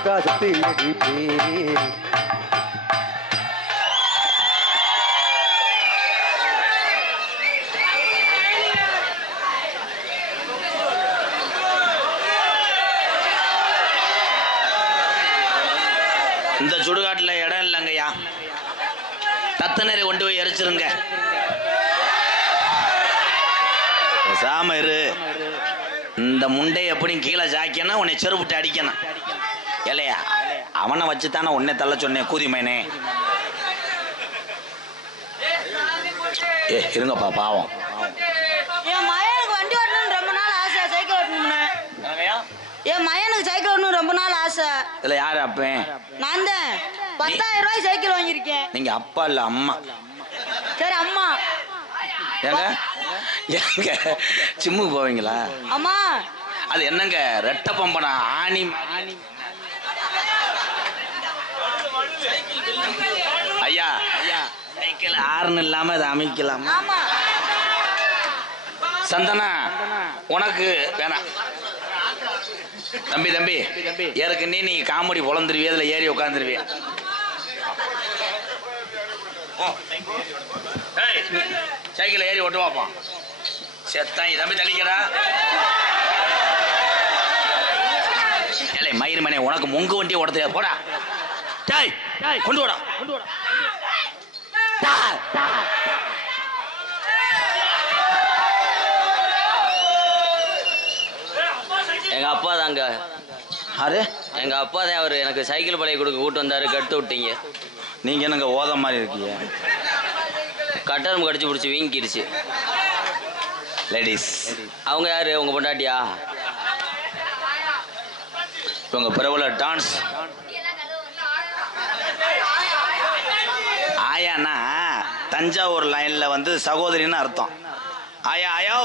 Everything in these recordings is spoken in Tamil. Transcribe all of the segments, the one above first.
ஆகாசத்தில் அடிப்பேன். இந்த சுடுகாட்டுல இடம் இல்லைங்கய்யா, தத்தனரை கொண்டு போய் எரிச்சிருங்க. சாம இரு. இந்த முண்டை எப்படி கீழே சாக்கணும், உன்னை செருப்புட்டு அடிக்கணும் இல்லையா? அவனை வச்சுத்தானே உன்னை தள்ள சொன்னேன் கூதிமேனே. இருங்கப்பா பாவம். என் மயனுக்கு வண்டி ஓட்டணும்னு ரொம்ப நாள் ஆசை, சைக்கிள் ஓட்டணும்னு. என் மயனுக்கு சைக்கிள் ஓட்டணும் ரொம்ப நாள் ஆசை. இல்ல யாரு அப்பேன்? நான் தான் 10,000 ரூபாய் சைக்கிள் வாங்கியிருக்கேன். நீங்க அப்பா இல்ல அம்மா. சரி அம்மா. ஏங்க ஏங்க சிம்முக்கு போவீங்களா? அம்மா அது என்னங்க ரெட்டை பம்பனா ஆணி? ஐயா ஐயா சைக்கிள் ஆறுன்னு இல்லாம அதை அமைக்கலாம். சந்தனா உனக்கு வேணாம். தம்பி தம்பி ஏற்கனவே நீ காமெடி பொழந்துருவிய, அதுல ஏறி உட்காந்துருவிய. சைக்கிள் ஏறி ஓட்டு வாப்பான். செத்தாய் தம்பி தள்ளிக்கடா. ஏலே மயிறு மனே, உனக்கு முங்கு வண்டியை ஓட தெரியாது போடா. டேய் கொண்டு வாடா கொண்டு வாடா. எங்க அப்பா தாங்க. அரே எங்க அப்பா தான். அவர் எனக்கு சைக்கிள் பழைய கொடுக்க கூட்டு வந்தாரு, கட்டு விட்டீங்க. நீங்க என்னங்க ஓத மாதிரி இருக்கீங்க? கட்டரம் கடிச்சு பிடிச்சி வீங்கிடுச்சு. லேடிஸ் அவங்க யாரு? உங்க பொண்டாட்டியா? இவங்க பிரபல டான்ஸ் ஆயானா தஞ்சாவூர் லைன்ல வந்து சகோதரின்னு அர்த்தம். ஆயா ஆயோ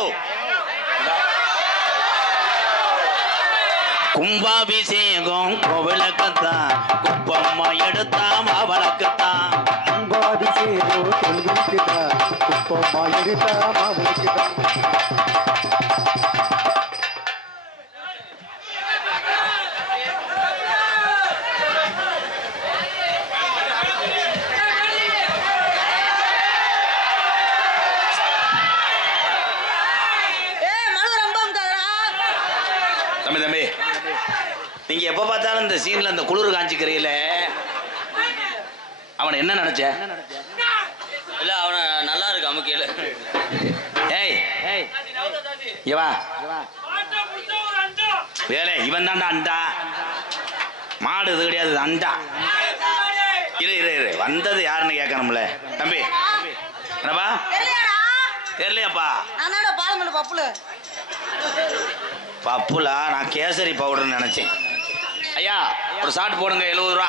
கும்பாபிஷேகம் கோவிலுக்குத்தான், குப்பம்மா எடுத்தாம் அவளுக்குத்தான். கும்பாபிஷேகம் கோவிலுக்குத்தான், குப்பம்மா எடுத்தாம் அவளுக்குத்தான். தம்பி தம்பி நீங்க எப்ப பார்த்தாலும் இந்த சீன்ல இந்த குளிர் காஞ்சிக்கிறீல, அவனை என்ன நினைச்ச? இல்ல அவன நல்லா இருக்கு அமுக்கையில. ஏய் இவா வேலை இவன் தான்டா அண்டா. மாடு இது கிடையாது, அண்டா. இரு இரு இரு வந்தது யாருன்னு கேட்கணும்ல. தம்பி என்னப்பா தெரியலையாப்பா? பப்புலா, நான் கேசரி பவுடர்னு நினைச்சேன். ஐயா ஒரு ஷாட் போடுங்க, 70 ரூபா.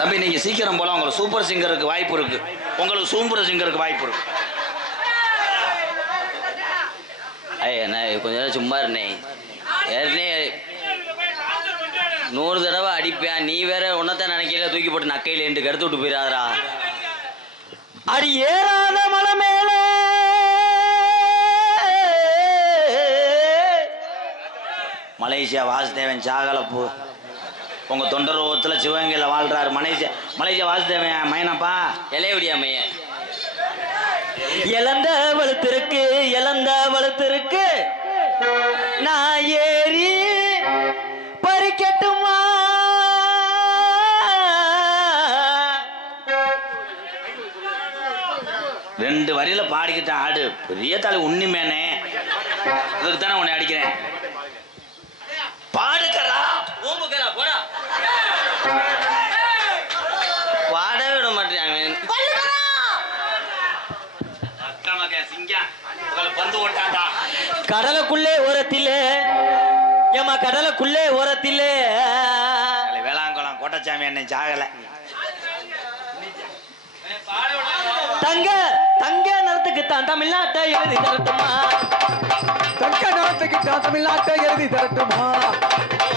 தம்பி நீங்க சீக்கிரம் போல, உங்களுக்கு சூப்பர் சிங்கருக்கு வாய்ப்பு இருக்கு. உங்களுக்கு சூப்பர் சிங்கருக்கு வாய்ப்பு இருக்கு. ஐயா நான் கொஞ்ச நேரம் சும்மா இருந்தேன். ஏற்கனவே 100 தடவை அடிப்பேன். நீ வேற உன்னத்தான் நினைக்கல, தூக்கி போட்டு நக்கையில என்று கருத்து விட்டு போயிடாதரா. அடி ஏறாத மலை மேல மலேசியா வாசுதேவன் சாகலப்பூ உங்க தொண்டரோகத்துல சிவகங்கையில வாழ்றாரு. மலேசியா வாசுதேவன் மைனப்பா இலையபடியா மையன். இழந்த வலுத்திருக்கு, இழந்த வலுத்திருக்கு, நான் ஏறி பறிக்கட்டுமா? ரெண்டு வரியில பாடிக்கிட்ட ஆடு பெரிய தலை உண்மையானே. அதுக்கு தானே உன்னை அடிக்கிறேன். பாடுக்கறா ஊம்புக்கறா போடா. பாடவே விட மாட்டேன். கடலுக்குள்ளே ஓரத்திலே ஏமா, கடலுக்குள்ளே ஓரத்திலே வேளாங்குளம் கோட்டச்சாமி என்னை சாகல. தங்க தங்க நிறத்துக்கு தான் தமிழ்நாட்டை எழுதி தரட்டுமா? தங்க நிறத்துக்கு தான் தமிழ்நாட்டை எழுதி தரட்டுமா?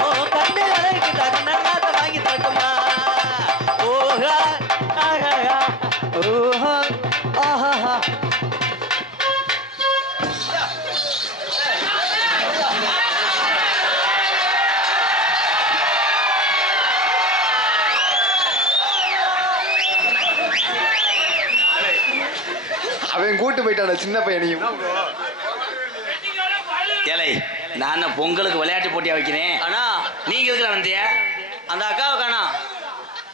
ஓ கண்ணு அழகுக்கு தான் கண்ணாட்ட வாங்கி தரட்டுமா? ஓஹா ஆஹா ஓஹா ஆஹா போயிட்டான சின்ன பையனையும். ஏலை நான் பொங்கலுக்கு விளையாட்டு போட்டியா வைக்கிறேன். அண்ணா நீங்க இருக்கிற வந்திய அந்த அக்காவை காணா.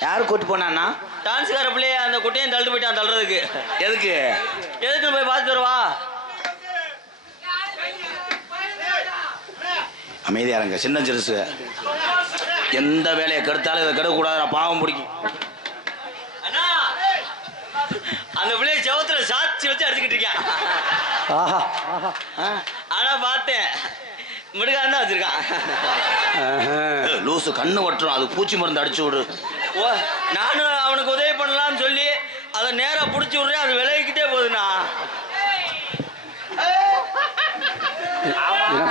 யாரு கூட்டு போனான்னா? டான்ஸ்கார பிள்ளைய அந்த குட்டையும் தள்ளிட்டு போயிட்டான். தள்ளுறதுக்கு எதுக்கு எதுக்கு போய் பார்த்துட்டு வருவா? அமைதியா இருங்க. சின்ன சிறுசு எந்த வேலையை கெடுத்தாலும் இதை கெடுக்கூடாது. பாவம் பிடிக்கும். அண்ணா அந்த பிள்ளைய செவத்துல சாட்சி வச்சு அடிச்சுக்கிட்டு இருக்கேன். ஆனா பார்த்தேன் முடுகான் தான் வச்சிருக்கான். லூசு கண்ணு வட்டுரும். அது பூச்சி மருந்து அடிச்சு விடு. ஓ நானும் அவனுக்கு உதவி பண்ணலாம்னு சொல்லி அதை நேரா பிடிச்சி விடுறேன். அது விலகிக்கிட்டே போகுதுண்ணா.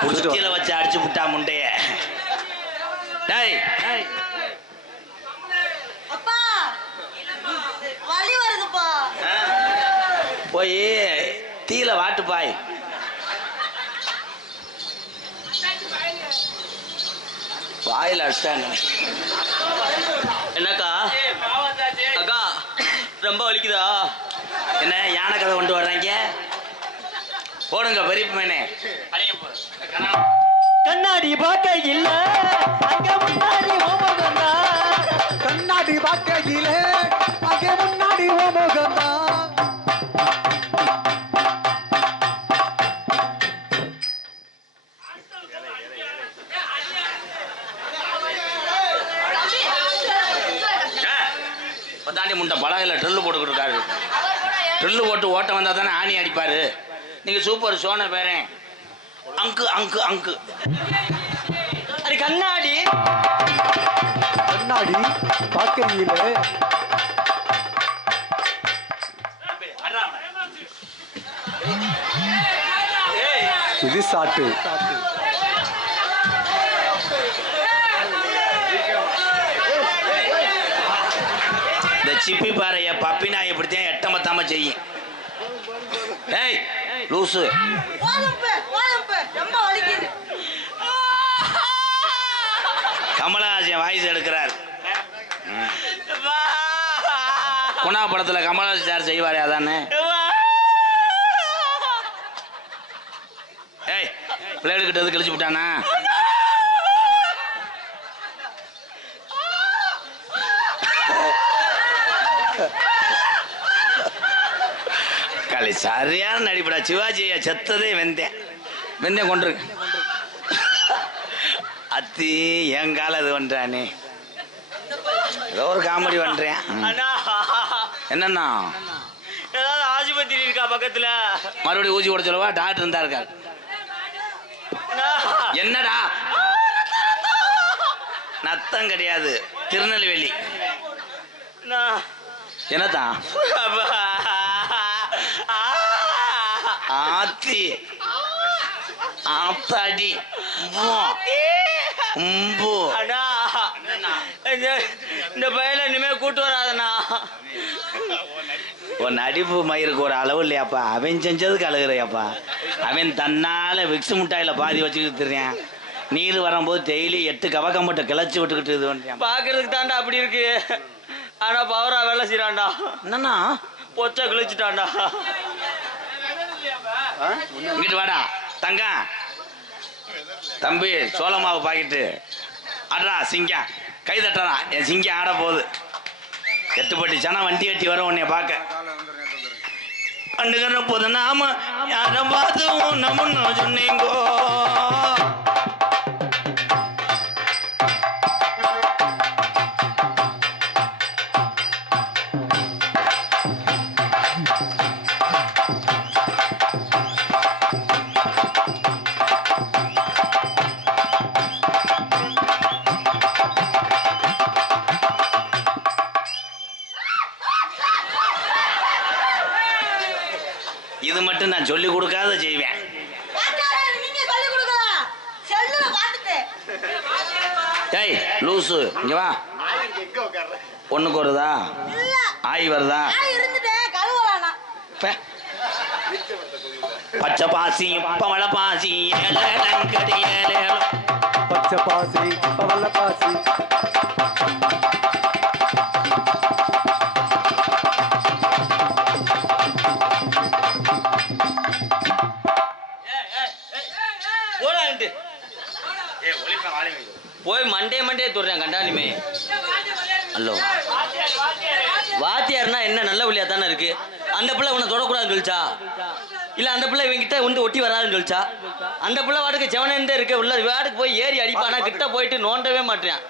குச்சியில வச்சு அடிச்சு விட்டா முண்டைய. டேய் அப்பா வலி வருதுப்பா. போய் தீல வாட்டு பாய். வாயில அடிச்சாங்க. என்னக்கா அக்கா ரொம்ப வலிக்குதா? என்ன யானை கதை கொண்டு வர்றாங்க? போடுங்க பெரிய மேனே. கண்ணாடி பார்க்க இல்ல அங்க முன்னாடி ஓமகந்தா. கண்ணாடி பார்க்கையிலே அங்கே முன்னாடி ஓமோகந்தான். தாண்டி முண்டை பலகையில் ட்ரில்லு போட்டுக்கிட்டு இருக்காரு. ட்ரில்லு போட்டு ஓட்ட வந்தா தானே ஆணி அடிப்பாரு. நீங்க சூப்பர் சோன பேரேன். அங்கு அங்கு அங்கு அது கண்ணாடி கண்ணாடி பார்க்கையிலே இது சாட்டு. இந்த சிப்பி பாறைய பப்பி நாய் எப்படித்தான் எட்டமத்தாம செய்யும். ஏய் லூசு ரொம்ப வலிக்குது. கமலஹாசன் வாய்ஸ் எடுக்கிறார். குணா படத்துல கமலஹாசன் சார் செய்வாரே அதானே. ஏய் பிளேடு கிட்ட கழிச்சு விட்டானா? களி சரியான நடிப்படா. சிவாஜியா செத்ததே வெந்தேன் வெந்தேன் கொண்டு அத்தி என் கால இது பண்றானே. ஏதோ ஒரு காமெடி பண்றேன். என்னன்னா ஏதாவது ஆஸ்பத்திரி இருக்கா பக்கத்துல? மறுபடியும் ஊசி போட சொல்லவா? டாக்டர் இருந்தா இருக்காரு. என்னடா நத்தம் கிடையாது, திருநெல்வேலி. என்னதான் ஆத்தி ஆத்தாடி இந்த பையல இனிமே கூட்டு வராதண்ணா. உன் நடிப்பு மயிருக்கு ஒரு அளவு இல்லையாப்பா. அவன் செஞ்சதுக்கு அழுகுறையாப்பா. அவன் தன்னால விக்ஸ் முட்டாயில பாதி வச்சுக்கிட்டு தெரியான். நீர் வரும்போது டெய்லி 8 கவக்கம்பட்டை கிளச்சி விட்டுக்கிட்டு இது பண்ணுறான். பாக்குறதுக்கு தாண்டா அப்படி இருக்கு. ஆனா பவரா வேலை செய்யறான்டா. என்னன்னா பொச்சா கிழிச்சிட்டான்டா. இங்கிட்டு வாடா தங்க தம்பி. சோளமாவு பாக்கிட்டு அட்ரா சிங்கம் கை தட்டறா. என் சிங்கம் ஆட போகுது. எட்டுப்பட்டி சனம் வண்டி கட்டி வர உன்னைய பார்க்க. கண்டுக்கிற போது நாம யார பார்த்து நம்ம சொன்னீங்கோ. இது மட்டும் நான் சொல்லி கொடுக்காத செய்வேன். ஏய் லூசு இங்க வா. ஒண்ணுக்கு வருதா? ஆய் வருதா? பச்சை பாசி பவள பாசி பச்சை பாசி பவள பாசி போய் மண்டே தூடுறேன் கண்டானிமே. ஹலோ வாத்தியார்னா என்ன நல்ல வழியா தானே இருக்கு. அந்த பிள்ளை உன்னை தொடக்கூடாதுன்னு சொல்லிச்சா? இல்ல அந்த பிள்ளை இவங்கிட்ட வந்து ஒட்டி வராதுன்னு சொல்லிச்சா? அந்த பிள்ளை வாட்டுக்கு செவனே இருக்க உள்ள வாட்டுக்கு போய் ஏறி அடிப்பானா கிட்ட போயிட்டு நோண்டவே மாட்டேன்.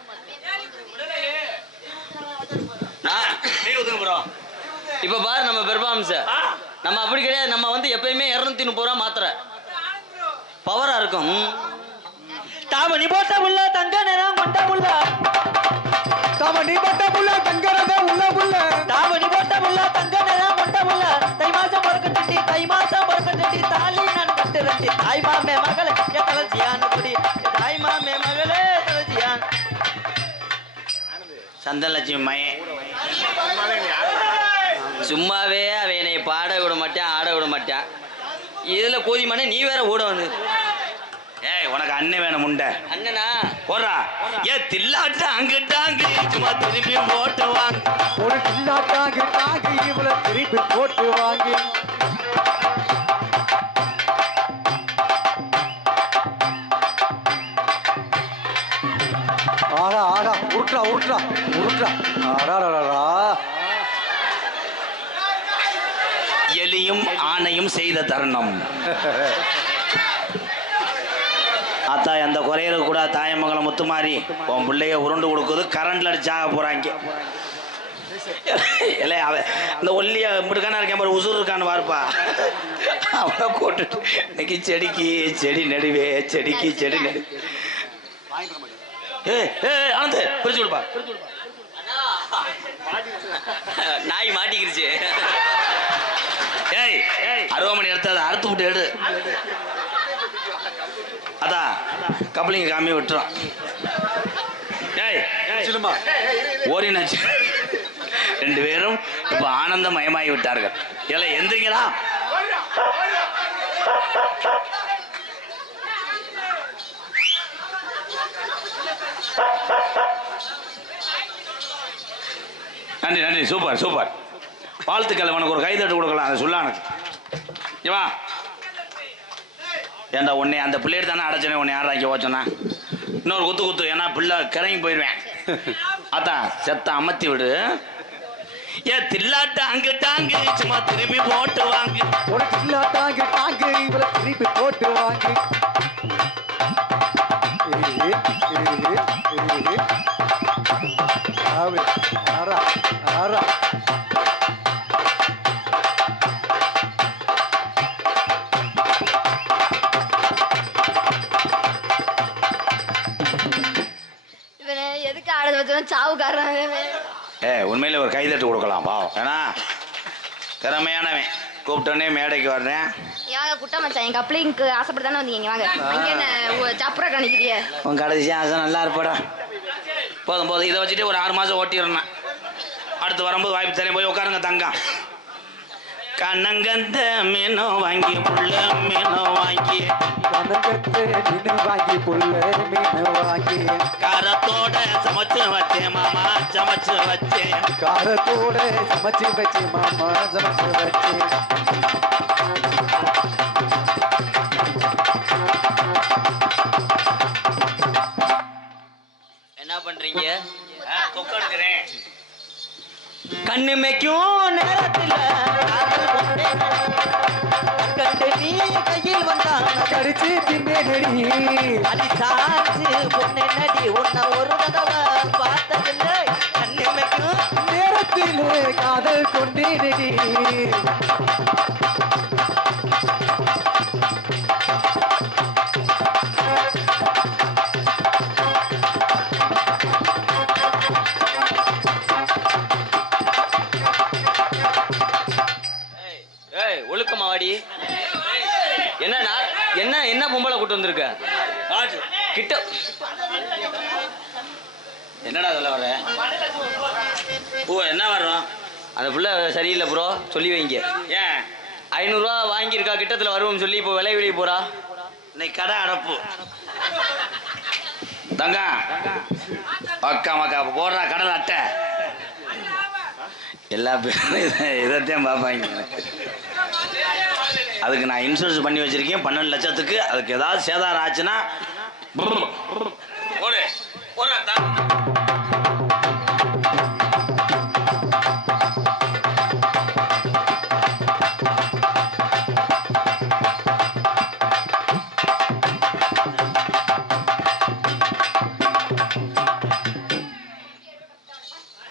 இப்ப பாரு நம்ம பெர்ஃபார்மன்ஸ் நம்ம அப்படி கிடையாது. நம்ம வந்து எப்பயுமே 230 ரூபா மாத்திர பவரா இருக்கும். தாமணி போட்ட உள்ள தங்க நேரம் கொண்ட உள்ள தாமணி போட்ட புள்ள தங்கறத உள்ள புள்ள தாமணி போட்ட உள்ள தங்க நேரம் கொண்ட உள்ள தை மாசம் பொறுக்கட்டி தாலி நான் கட்டுறேன் தாய் மாமே மகளே தலச்சியான் குடி தாய் மாமே மகளே தலச்சியான். சந்தனலட்சுமி மையன் சும்மாவே அவனை பாட விட மாட்டான் ஆட விட மாட்டான். இதுல கோதிமானே நீ வேற ஓட வந்து. ஏய் உனக்கு அண்ணன் வேணும் முண்டை அண்ணனா போடுறா. ஏ தில்லாட்ட அங்கிட்டாங்க சும்மா திருப்பி போட்டு வாங்க. ஒரு தில்லாட்டாங்க தாங்க இவள திருப்பி போட்டு வாங்கி. ஆடா ஆடா உருட்டுறா ஆடாடா. எலியும் ஆணையும் செய்த தருணம். அத்தா அந்த குறையில கூட தாயமங்கலம் முத்துமாரி உன் பிள்ளைய உருண்டு கொடுக்குது கரண்ட்ல அடிச்சாக போறாங்க. இல்லை அவன் இந்த ஒல்லியா இப்படிக்கான இருக்கேன் பாரு உசுறு இருக்கான்னு பாருப்பா. அவனை கூட்டுட்டு இன்னைக்கு செடிக்கு செடி நடுவே செடிக்கு செடி நடு. ஆனந்த் பிரிச்சு கொடுப்பா. நாய் மாட்டிக்கிருச்சு. ஏய் அருவாமணி எடுத்து அதை அறுத்து விட்டு எடு. அதான் கப்பலிங்க காமி விட்டுறான். ஏய் சொல்லுமா ஓரினாச்சு 2 பேரும் இப்ப ஆனந்த மயமாகி விட்டார்கள். எல்லாம் எந்திரிங்களா? நன்றி சூப்பர் வாழ்த்துக்கள். உனக்கு ஒரு கைதட்டு கொடுக்கலாம். அதை சொல்ல எனக்கு ஏவா ஏண்டா உன்னை அந்த பிள்ளைய தானே அடைச்சனே. உன்னை யாரா இங்கே ஓச்சனா? இன்னொரு குத்து ஏன்னா பிள்ளை கிறங்கி போயிடுவேன். அதான் செத்த அமர்த்தி விடு. ஏ தில்லாட்ட அங்கிட்டாங்க சும்மா திரும்பி போட்டு வாங்க. ஒரு தில்லாட்டாங்க இவள திருப்பி போட்டு வாங்கி. ஆறா எதுக்கு ஆட வச்சோம் சாவுக்காரன். உண்மையில ஒரு கைதட்டு கொடுக்கலாம் பாவம். ஏன்னா திறமையானவன். கூப்பிட்டோன்னே மேடைக்கு வர்றேன். ஏங்க குட்டா மச்சான் என் கப்ளிங்க்கு ஆசைப்பட்டு தானே வந்தீங்க. வாங்க அங்க என்ன சப்புரா காணிக்கிறிய. உன் கடைசி ஆசை நல்லா இருப்படா. போதும் இதை வச்சுட்டு ஒரு 6 மாதம் ஓட்டிடுறேன். அடுத்து வரும்போது வாய்ப்பு தரேன். போய் உட்காருங்க தங்கம். கண்ணங்கந்த மீனோ வாங்கி புள்ள மீனோ வாங்கி காரத்தோட சமைச்சு வச்சேன் மாமா சமைச்சு வச்சேன். காரத்தோட சமைச்சு வச்சேன் மாமா சமைச்சு வச்சேன். என்ன பண்றீங்க? தொக்க எடுக்கிறேன். கண்ணு மேய்க்கும் நேரத்தில் நீ கையில் வந்தான் கடிச்சு தின்னே நடி அடி சாச்சு பொண்ணு நடி உன்னை ஒரு தடவை பார்த்ததில்லை. கண்ணு மேய்க்கும் நேரத்தில் காதல் கொண்டே நடி. ஒழுக்கமாவாடி என்ன பொம்பளை கூட்டு வந்திருக்க கிட்ட? என்னடா அதில் வர பூ என்ன வர்றோம்? அந்த பிள்ளை சரியில்லை ப்ரோ சொல்லி வைங்க. ஏன் 500 ரூபா வாங்கியிருக்கா கிட்டத்தில் வருவோம் சொல்லி இப்போ விலை வெளியே போறா. இன்னைக்கு கடை அடப்பு தங்கா அக்கா மக்கா போடுறா கடலை அட்டை. எல்லா பேரும் இதைத்தான் பார்ப்பாங்க. அதுக்கு நான் இன்சூரன்ஸ் பண்ணி வச்சிருக்கேன் 12 லட்சத்துக்கு. அதுக்கு ஏதாவது சேதாரம் ஆச்சுன்னா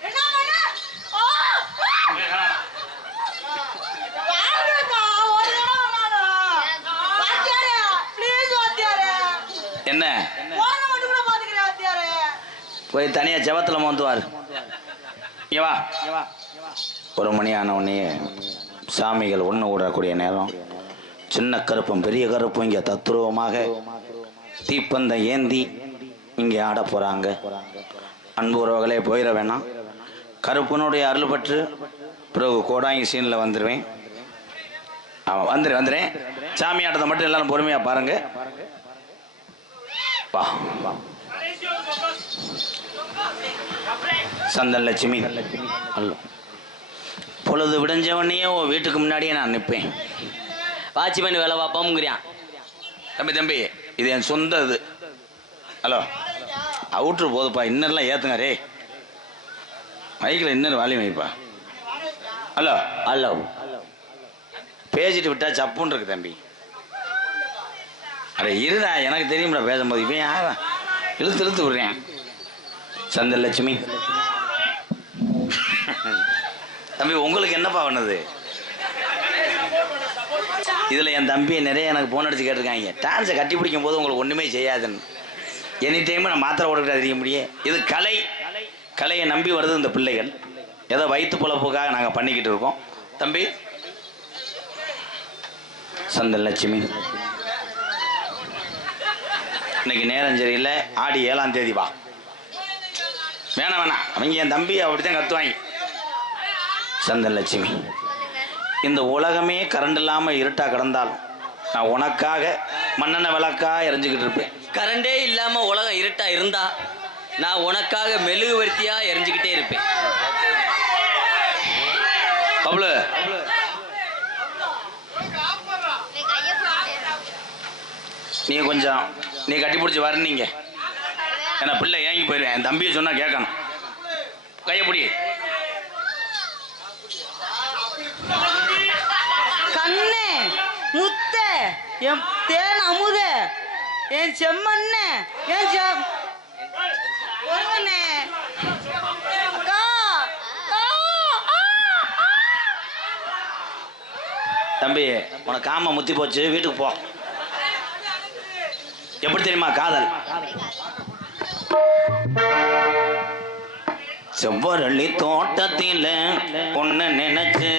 என்ன பண்ண? ஆ! வாங்கப்பா, ஒரு தடவை வந்தாலும். வாத்தியாரே, please வாத்தியாரே. என்ன போனை மட்டும் கூட பாத்துக்கிறேன் வாத்தியாரே. போய் தனியா ஜபத்துல மோந்துவார். இங்க வா. ஒரு மணி ஆன உடனே சாமிகள் ஒன்று விடக்கூடிய நேரம். சின்ன கருப்பும் பெரிய கருப்பும் இங்கே தத்துருவமாக தீப்பந்தம் ஏந்தி இங்கே ஆட போகிறாங்க. அன்பு உறவுகளே, போயிட வேணாம். கருப்பனுடைய அருள் பற்று பிறகு கோடாங்கி சீனில் வந்துடுவேன். ஆமாம், வந்துடுறேன். சாமி ஆட்டத்தை மட்டும் எல்லாரும் பொறுமையாக பாருங்க. வா சந்தன் லட்சுமி அல்ல. பொழுது விடைஞ்சவனே உன் வீட்டுக்கு முன்னாடியே நான் நிற்பேன். வாட்ச்மேன் வேலை பார்ப்போம்ங்கிறியான். தம்பி இது என் சொந்த இது. ஹலோ, அவுட்ரு போதுப்பா. இன்னரெல்லாம் ஏற்றுங்க. ரே மைக்கில் இன்னொரு வாலியம் வைப்பா. ஹலோ ஹலோ பேசிட்டு விட்டா சப்புன்னு இருக்கு தம்பி. அட இருடா, எனக்கு தெரியும்டா பேசும்போது. இப்போ யாரா இழுத்து விடுறேன். சந்தன் லட்சுமி தம்பி, உங்களுக்கு என்னப்பா பண்ணுது? இதில் என் தம்பியை நிறைய எனக்கு ஃபோன் அடிச்சு கேட்டிருக்காங்க. டான்ஸை கட்டி பிடிக்கும் போது உங்களுக்கு ஒன்றுமே செய்யாதுன்னு. எனி டைம் நான் மாத்திரை ஓடக்கூடாது தெரிய முடியும். இது கலையை நம்பி வருது இந்த பிள்ளைகள். ஏதோ வயிற்று பொழப்புக்காக நாங்கள் பண்ணிக்கிட்டு இருக்கோம். தம்பி சந்தன் லட்சுமி, இன்னைக்கு நேரம் சரியில்லை. ஆடி 7ஆம் தேதி வா. வேணாம் அவங்க என் தம்பி அப்படித்தான் கத்துவாங்க. சந்தன் லட்சுமி, இந்த உலகமே கரண்ட் இல்லாமல் இருட்டா கிடந்தாலும் நான் உனக்காக மண்ணெண்ணெய் விளக்கா எரிஞ்சுக்கிட்டு இருப்பேன். கரண்டே இல்லாம உலகம் இருட்டா இருந்தா நான் உனக்காக மெழுகுவர்த்தியா எரிஞ்சுக்கிட்டே இருப்பேன். பப்ளு, நீ கட்டி பிடிச்சி வரீங்க. ஏன்னா பிள்ளை ஏங்கி போயிடுவேன். என் தம்பியை சொன்னா கேட்கணும். கையப்பிடி. கண்ணே, முத்தே, என் தேன் அமுதே, என் செம்மண்ணே, என் ஒருவனே. அக்கா, தம்பி, உனக்கு காம முத்தி போச்சு, வீட்டுக்கு போ. எப்படி தெரியுமா காதல்? செவ்வரளி தோட்டத்தில ஒன்னு நினைச்சு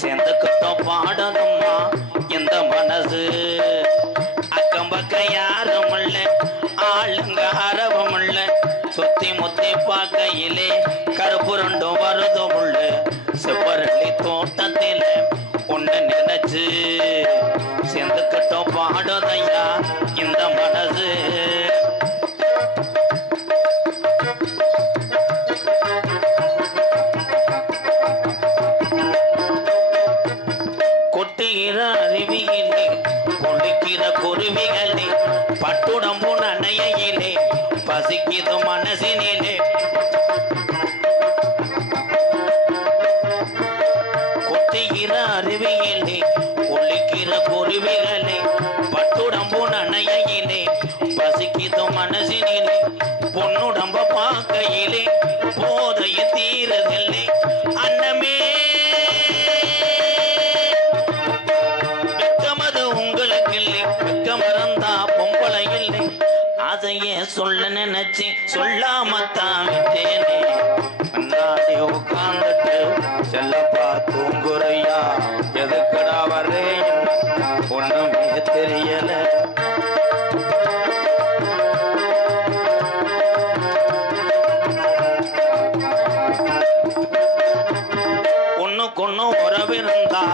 சேர்ந்துக்கிட்ட பாடணுமா இந்த மனசு. அக்கம் பக்கம் யாரும் இல்ல, ஆளுங்க அரவம் இல்ல. சுத்தி முத்தி பார்க்கையிலே கருப்பு ரெண்டும் வருதும் உள்ள. செவ்வரளி தோட்டத்தில ஒன்னு நினைச்சு சேர்ந்துக்கிட்ட பாடதையா இந்த மனசு. கொட்டுகிற அருவியிலே கொழுக்கிற குருவிகளே பட்டுடம்பு நனையிலே பசிக்குது மனசினிலே. கொட்டுகிற அருவியிலே கொழுக்கிற குருவிகளே பட்டுடம்பு நனையிலே பசிக்குது மனசினிலே. பொன்னுடம்ப பார்க்கையிலே போதைய தீரதில்லை அன்னமே. அதையே சொல்ல நினைச்சு சொல்லாமத்தான் விட்டேனே. முன்னாடி உட்கார்ந்துட்டு செல்லப்பா தூங்குறையா, எதுக்கடா வர்றேன் ஒண்ணுமே தெரியல. ஒண்ணுக்கொன்னு உறவு இருந்தா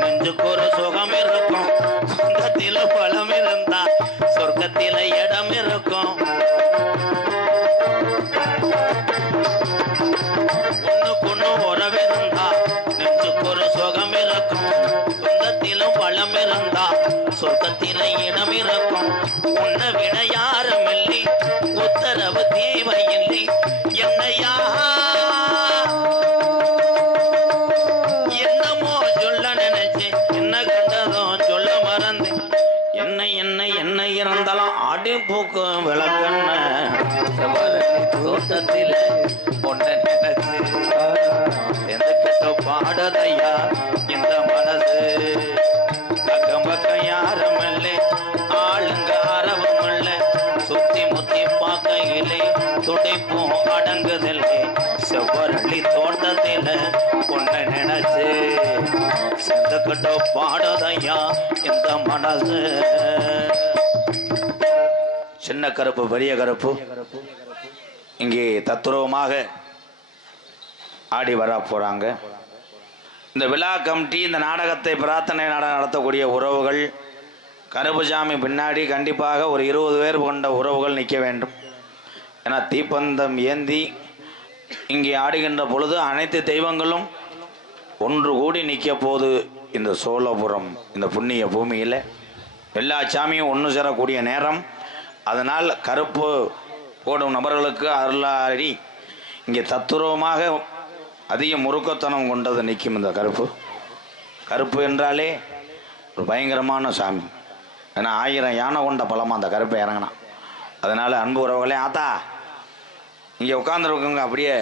நெஞ்சுக்கு ஒரு சுகம் இருக்கும். சொந்தத்தில பலம் இருந்தா சொர்க்கத்தில இடம் இருக்கும். ஒண்ணுக்கொன்னு உறவு இருந்தா நெஞ்சுக்கு ஒரு சுகம் இருக்கும். சொந்தத்திலும் பலம் இருந்தா சொர்க்கத்தில இடம் இருக்கும். உன்னை விட யாரும் இல்லை, உத்தர ஆதரவு தேவையில்லை என்னையா என்னமோ சொல்ல நினைச்சேன் என்ன கண்டதும் சொல்ல மறந்தேன் என்ன என்ன என்ன இருந்தாலும் அடி பூக்கு விளக்கண்ண தோட்டத்தில் பொண்ணை நினைச்சு எந்த கட்ட பாடதையா இந்த மனசு பக்கம் பக்கம் யாரும் இல்லை ஆளுங்க ஆரவம் இல்லை சுத்தி முத்தி பார்க்கையிலே துடைப்பும் அடங்குதில்லை செவ்வரளி தோட்டத்தில் பொண்ணை நினைச்சு எந்த கட்ட பாடதையா இந்த மனசு. சின்ன கருப்பு பெரிய கருப்பு இங்கே தத்துருவமாக ஆடி வர போறாங்க. இந்த விழா கமிட்டி இந்த நாடகத்தை பிரார்த்தனை நாடகம் நடத்தக்கூடிய உறவுகள் கருப்புசாமி பின்னாடி கண்டிப்பாக ஒரு 20 பேர் கொண்ட உறவுகள் நிற்க வேண்டும். ஏன்னா தீப்பந்தம் ஏந்தி இங்கே ஆடுகின்ற பொழுது அனைத்து தெய்வங்களும் ஒன்று கூடி நிற்க போது இந்த சோழபுரம் இந்த புண்ணிய பூமியில் எல்லா சாமியும் ஒன்று சேரக்கூடிய நேரம். அதனால் கருப்பு போடும் நபர்களுக்கு அருளாரி இங்கே தத்துருவமாக அதிக முறுக்கத்தனம் கொண்டது நிற்கும். இந்த கருப்பு கருப்பு என்றாலே ஒரு பயங்கரமான சாமி. ஏன்னா 1000 யானை கொண்ட பலமாக அந்த கருப்பை இறங்கினான். அதனால் அன்பு உறவுகளே ஆத்தா இங்கே உட்காந்துருக்குங்க அப்படியே